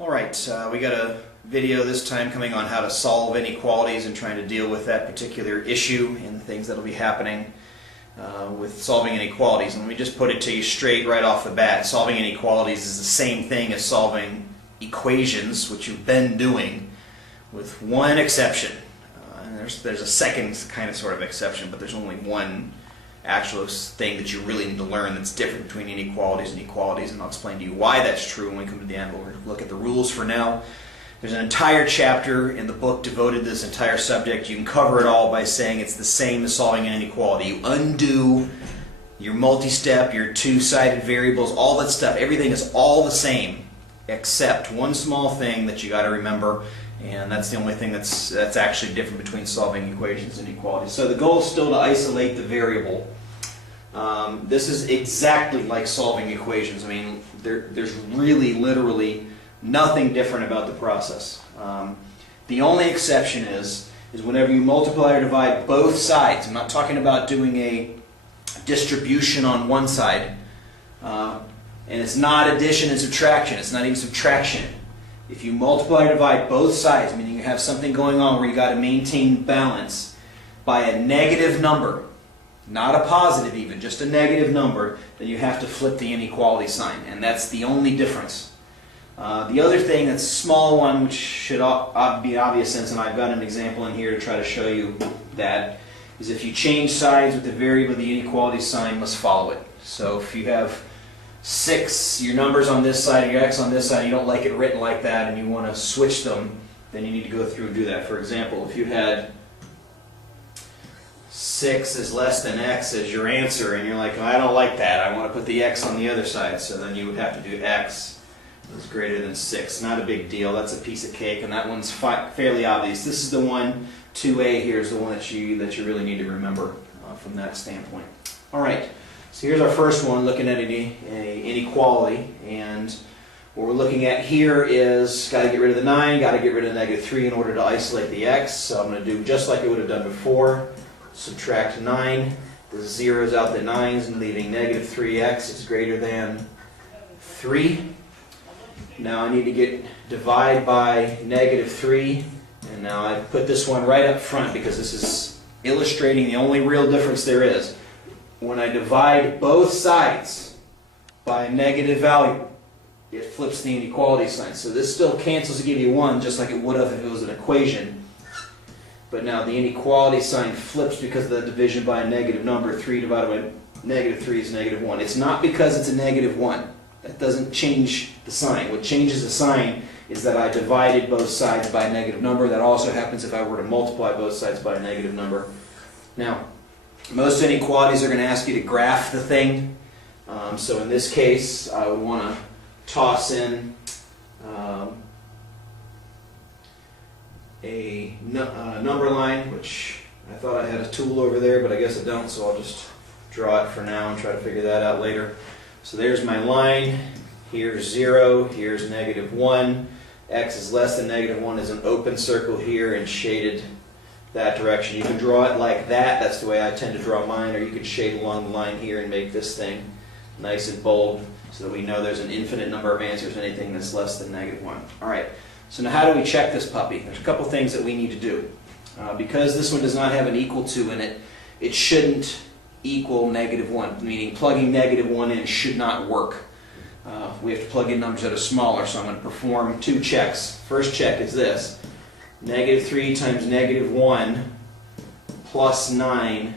Alright, we got a video this time coming on how to solve inequalities and trying to deal with that particular issue and things that will be happening with solving inequalities. And let me just put it to you straight right off the bat. Solving inequalities is the same thing as solving equations, which you've been doing, with one exception. And there's a second kind of sort of exception, but there's only one actual thing that you really need to learn that's different between inequalities and equalities, and I'll explain to you why that's true when we come to the end. We'll look at the rules for now. There's an entire chapter in the book devoted to this entire subject. You can cover it all by saying it's the same as solving an inequality. You undo your multi-step, your two-sided variables, all that stuff. Everything is all the same except one small thing that you got to remember, and that's the only thing that's actually different between solving equations and inequalities. So the goal is still to isolate the variable. This is exactly like solving equations. I mean, there's really, literally nothing different about the process. The only exception is whenever you multiply or divide both sides. I'm not talking about doing a distribution on one side, and it's not addition and subtraction. It's not even subtraction. If you multiply or divide both sides, meaning you have something going on where you got to maintain balance by a negative number, not a positive even, just a negative number, then you have to flip the inequality sign, and that's the only difference. The other thing that's a small one, which should be obvious since, and I've got an example in here to try to show you that, is if you change sides with the variable, the inequality sign must follow it. So if you have 6, your numbers on this side and your x on this side, you don't like it written like that and you want to switch them, then you need to go through and do that. For example, if you had 6 is less than x as your answer and you're like, oh, I don't like that, I want to put the x on the other side, so then you would have to do x is greater than 6. Not a big deal, that's a piece of cake, and that one's fairly obvious. This is the one, 2a here is the one that you really need to remember from that standpoint. Alright. So here's our first one, looking at an inequality, and what we're looking at here is got to get rid of the 9, got to get rid of negative 3 in order to isolate the x. So I'm going to do just like I would have done before. Subtract 9, the zeros out the 9s, and leaving negative 3x is greater than 3. Now I need to divide by negative 3, and now I put this one right up front because this is illustrating the only real difference there is. When I divide both sides by a negative value, it flips the inequality sign. So this still cancels to give you 1, just like it would have if it was an equation. But now the inequality sign flips because of the division by a negative number. 3 divided by negative 3 is negative 1. It's not because it's a negative 1. That doesn't change the sign. What changes the sign is that I divided both sides by a negative number. That also happens if I were to multiply both sides by a negative number. Now, most inequalities are going to ask you to graph the thing. So in this case, I would want to toss in a number line, which I thought I had a tool over there, but I guess I don't, so I'll just draw it for now and try to figure that out later. So there's my line. Here's 0, here's negative 1. X is less than negative 1 is an open circle here and shaded that direction. You can draw it like that. That's the way I tend to draw mine, or you could shade along the line here and make this thing nice and bold so that we know there's an infinite number of answers, anything that's less than negative 1. Alright, so now how do we check this puppy? There's a couple things that we need to do. Because this one does not have an equal to in it, it shouldn't equal negative 1, meaning plugging negative 1 in should not work. We have to plug in numbers that are smaller, so I'm going to perform 2 checks. First check is this. Negative 3 times negative 1 plus 9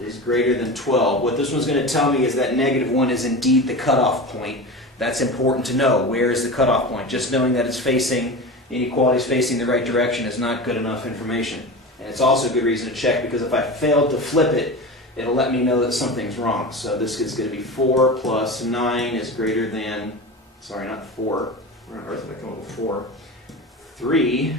is greater than 12. What this one's going to tell me is that negative 1 is indeed the cutoff point. That's important to know. Where is the cutoff point? Just knowing that it's inequality is facing the right direction is not good enough information. And it's also a good reason to check, because if I failed to flip it, it'll let me know that something's wrong. So this is going to be 4 plus 9 is greater than, sorry, not 4. Where on earth did I come up with 4? 3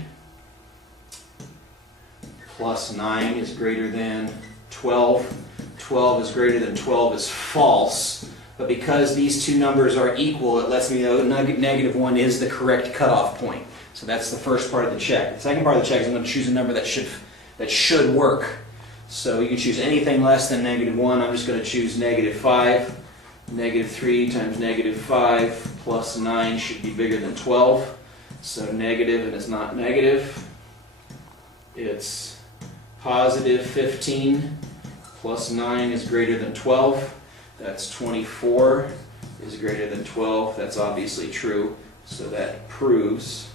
plus 9 is greater than 12. 12 is greater than 12 is false. But because these two numbers are equal, it lets me know negative 1 is the correct cutoff point. So that's the first part of the check. The second part of the check is I'm going to choose a number that should work. So you can choose anything less than negative 1. I'm just going to choose negative 5. Negative 3 times negative 5 plus 9 should be bigger than 12. So negative and it's not negative. It's positive 15 plus 9 is greater than 12. That's 24 is greater than 12. That's obviously true. So that proves,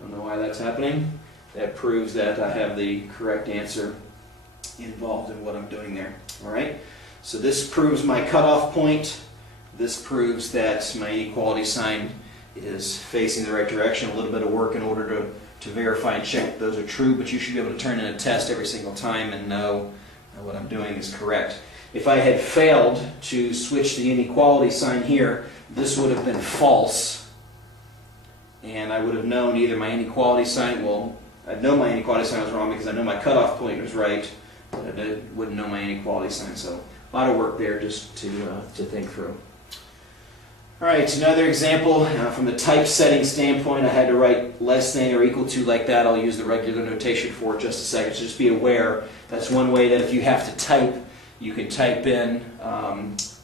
don't know why that's happening. That proves that I have the correct answer involved in what I'm doing there. All right? So this proves my cutoff point. This proves that my inequality sign is facing the right direction. A little bit of work in order to verify and check that those are true, but you should be able to turn in a test every single time and know what I'm doing is correct. If I had failed to switch the inequality sign here, this would have been false, and I would have known either my inequality sign, well, I'd know my inequality sign was wrong because I know my cutoff point was right, but I wouldn't know my inequality sign. So a lot of work there just to think through. All right, another example. From the typesetting standpoint, I had to write less than or equal to like that. I'll use the regular notation for it just a second. So just be aware that's one way that if you have to type, you can type in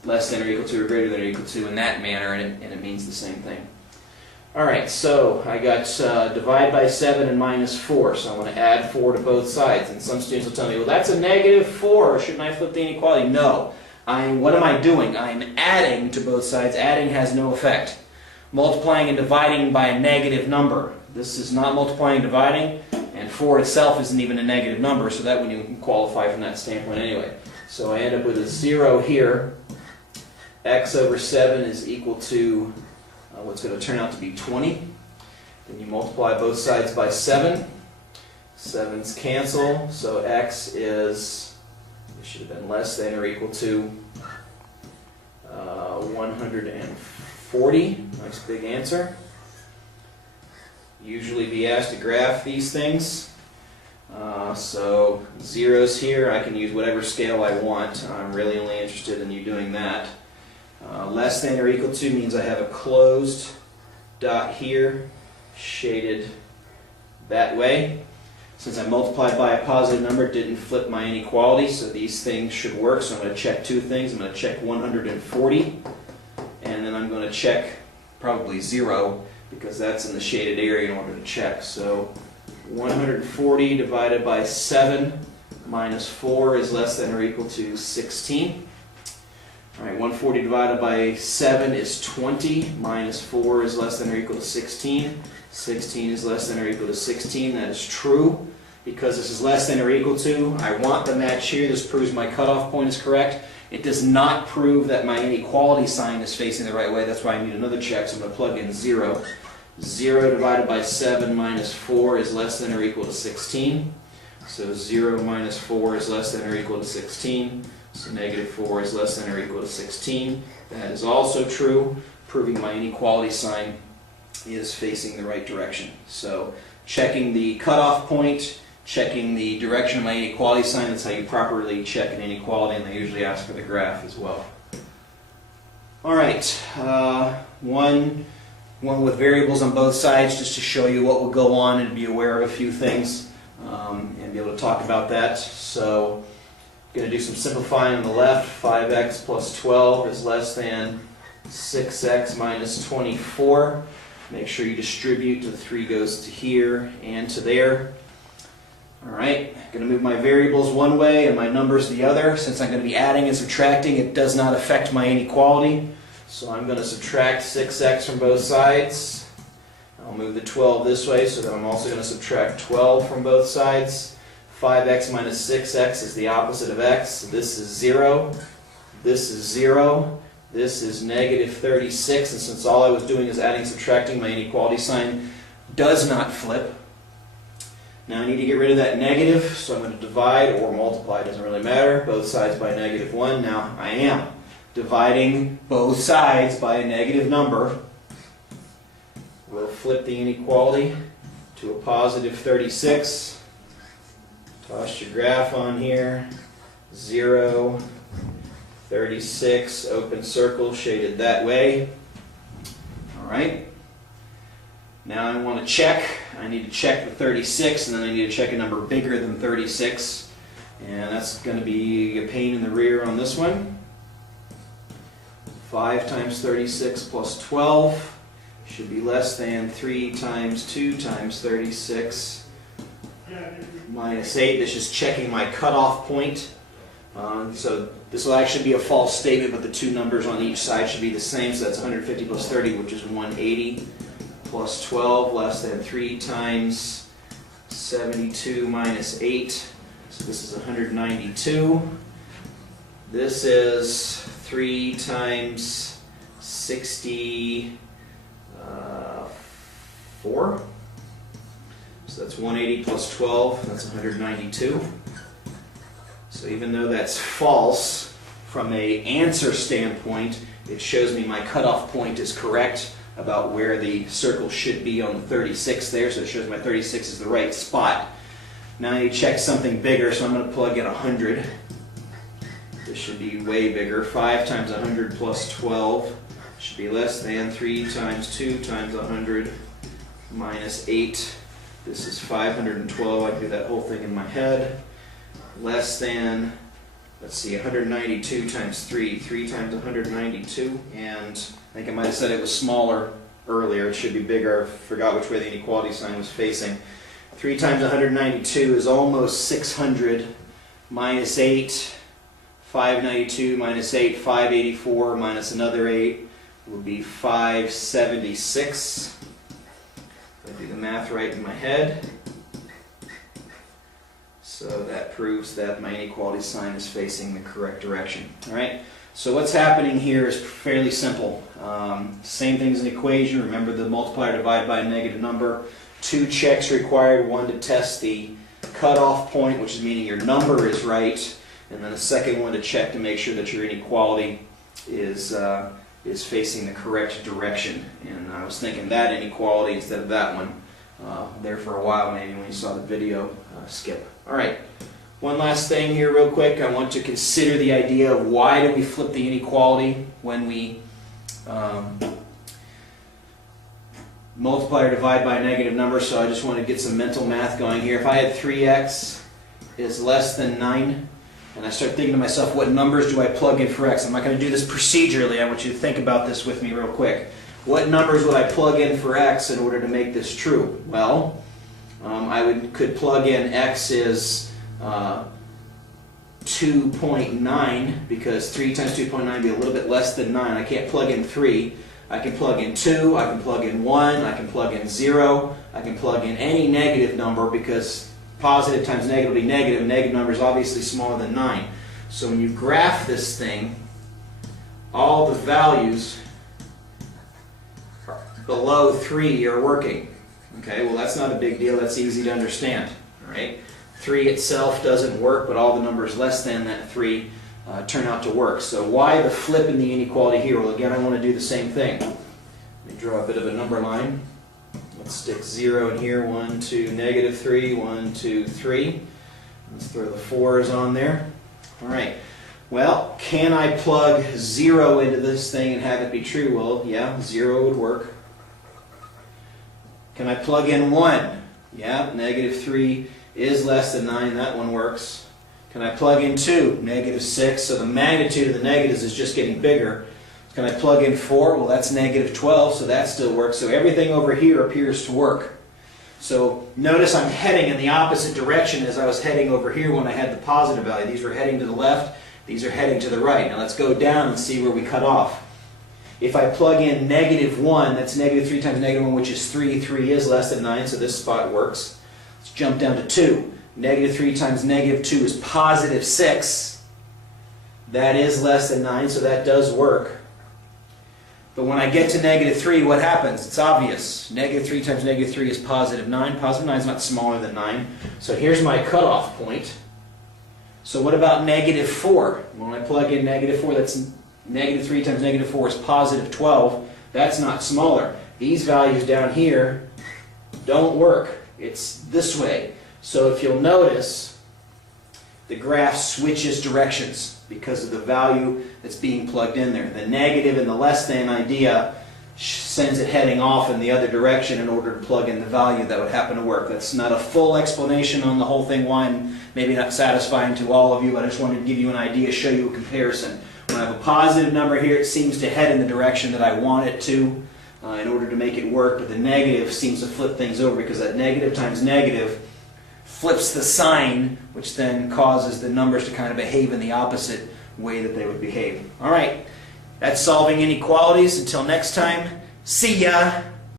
less than or equal to or greater than or equal to in that manner, and it means the same thing. All right, so I got divide by 7 and minus 4, so I want to add 4 to both sides. And some students will tell me, well, that's a negative 4. Shouldn't I flip the inequality? No. What am I doing? I'm adding to both sides. Adding has no effect. Multiplying and dividing by a negative number. This is not multiplying and dividing, and 4 itself isn't even a negative number, so that wouldn't even qualify from that standpoint anyway. So I end up with a 0 here. X over 7 is equal to what's going to turn out to be 20. Then you multiply both sides by 7. 7's cancel, so x is, it should have been less than or equal to 140. Nice big answer. Usually be asked to graph these things. So zeros here, I can use whatever scale I want. I'm really only interested in you doing that. Less than or equal to means I have a closed dot here, shaded that way. Since I multiplied by a positive number, it didn't flip my inequality, so these things should work. So I'm going to check two things. I'm going to check 140, and then I'm going to check probably 0, because that's in the shaded area in order to check. So 140 divided by 7 minus 4 is less than or equal to 16. All right, 140 divided by 7 is 20, minus 4 is less than or equal to 16. 16 is less than or equal to 16. That is true. Because this is less than or equal to, I want the match here. This proves my cutoff point is correct. It does not prove that my inequality sign is facing the right way. That's why I need another check, so I'm going to plug in 0. 0 divided by 7 minus 4 is less than or equal to 16. So 0 minus 4 is less than or equal to 16. So negative 4 is less than or equal to 16. That is also true, proving my inequality sign is facing the right direction. So checking the cutoff point, checking the direction of my inequality sign, that's how you properly check an inequality, and they usually ask for the graph as well. All right, one with variables on both sides, just to show you what will go on and be aware of a few things and be able to talk about that. So I'm going to do some simplifying on the left. 5x plus 12 is less than 6x minus 24. Make sure you distribute to the 3 goes to here and to there. All right, I'm going to move my variables one way and my numbers the other. Since I'm going to be adding and subtracting, it does not affect my inequality. So I'm going to subtract 6x from both sides. I'll move the 12 this way, so that I'm also going to subtract 12 from both sides. 5x minus 6x is the opposite of x. So this is 0. This is 0. This is negative 36. And since all I was doing is adding and subtracting, my inequality sign does not flip. Now I need to get rid of that negative, so I'm going to divide or multiply, it doesn't really matter, both sides by negative 1. Now I am dividing both sides by a negative number. We'll flip the inequality to a positive 36. Toss your graph on here. 0, 36, open circle, shaded that way. All right. Now I want to check. I need to check the 36, and then I need to check a number bigger than 36. And that's going to be a pain in the rear on this one. 5 times 36 plus 12 should be less than 3 times 2 times 36 minus 8. This is checking my cutoff point. So this will actually be a false statement, but the two numbers on each side should be the same. So that's 150 plus 30, which is 180, plus 12 less than 3 times 72 minus 8. So this is 192. This is 3 times 64. So that's 180 plus 12, that's 192. So even though that's false, from an answer standpoint, it shows me my cutoff point is correct about where the circle should be on the 36 there, so it shows my 36 is the right spot. Now I need to check something bigger, so I'm going to plug in 100. This should be way bigger. 5 times 100 plus 12 should be less than 3 times 2 times 100 minus 8. This is 512. I can do that whole thing in my head. Less than, let's see, 192 times 3. 3 times 192. And I think I might have said it was smaller earlier. It should be bigger. I forgot which way the inequality sign was facing. 3 times 192 is almost 600 minus 8. 592 minus 8, 584 minus another 8 will be 576. If I do the math right in my head. So that proves that my inequality sign is facing the correct direction. All right. So what's happening here is fairly simple. Same thing as an equation. Remember the multiplier divided by a negative number. 2 checks required. One to test the cutoff point, which is meaning your number is right. And then the second one to check to make sure that your inequality is facing the correct direction. And I was thinking that inequality instead of that one there for a while, maybe when you saw the video skip. All right, one last thing here real quick. I want to consider the idea of why do we flip the inequality when we multiply or divide by a negative number. So I just want to get some mental math going here. If I had 3x is less than 9, and I start thinking to myself, what numbers do I plug in for x? I'm not going to do this procedurally. I want you to think about this with me real quick. What numbers would I plug in for x in order to make this true? Well, I could plug in x is 2.9, because 3 times 2.9 would be a little bit less than 9. I can't plug in 3. I can plug in 2, I can plug in 1, I can plug in 0, I can plug in any negative number, because positive times negative will be negative. Negative number is obviously smaller than 9. So when you graph this thing, all the values below 3 are working. Okay, well that's not a big deal. That's easy to understand. All right, 3 itself doesn't work, but all the numbers less than that 3 turn out to work. So why the flip in the inequality here? Well, again, I want to do the same thing. Let me draw a bit of a number line. Let's stick 0 in here. 1, 2, negative 3. 1, 2, 3. Let's throw the 4s on there. All right. Well, can I plug 0 into this thing and have it be true? Well, yeah, 0 would work. Can I plug in 1? Yeah, negative 3 is less than 9. That one works. Can I plug in 2? Negative 6. So the magnitude of the negatives is just getting bigger. Can I plug in 4? Well, that's negative 12, so that still works. So everything over here appears to work. So notice I'm heading in the opposite direction as I was heading over here when I had the positive value. These were heading to the left. These are heading to the right. Now let's go down and see where we cut off. If I plug in negative 1, that's negative 3 times negative 1, which is 3. 3 is less than 9, so this spot works. Let's jump down to 2. Negative 3 times negative 2 is positive 6. That is less than 9, so that does work. But when I get to negative 3, what happens? It's obvious. Negative 3 times negative 3 is positive 9. Positive 9 is not smaller than 9. So here's my cutoff point. So what about negative 4? When I plug in negative 4, that's negative 3 times negative 4 is positive 12. That's not smaller. These values down here don't work. It's this way. So if you'll notice, the graph switches directions because of the value that's being plugged in there. The negative and the less than idea sends it heading off in the other direction in order to plug in the value that would happen to work. That's not a full explanation on the whole thing, why I'm maybe not satisfying to all of you, but I just wanted to give you an idea, show you a comparison. When I have a positive number here, it seems to head in the direction that I want it to in order to make it work, but the negative seems to flip things over because that negative times negative flips the sign, which then causes the numbers to kind of behave in the opposite way that they would behave. All right, that's solving inequalities. Until next time, see ya!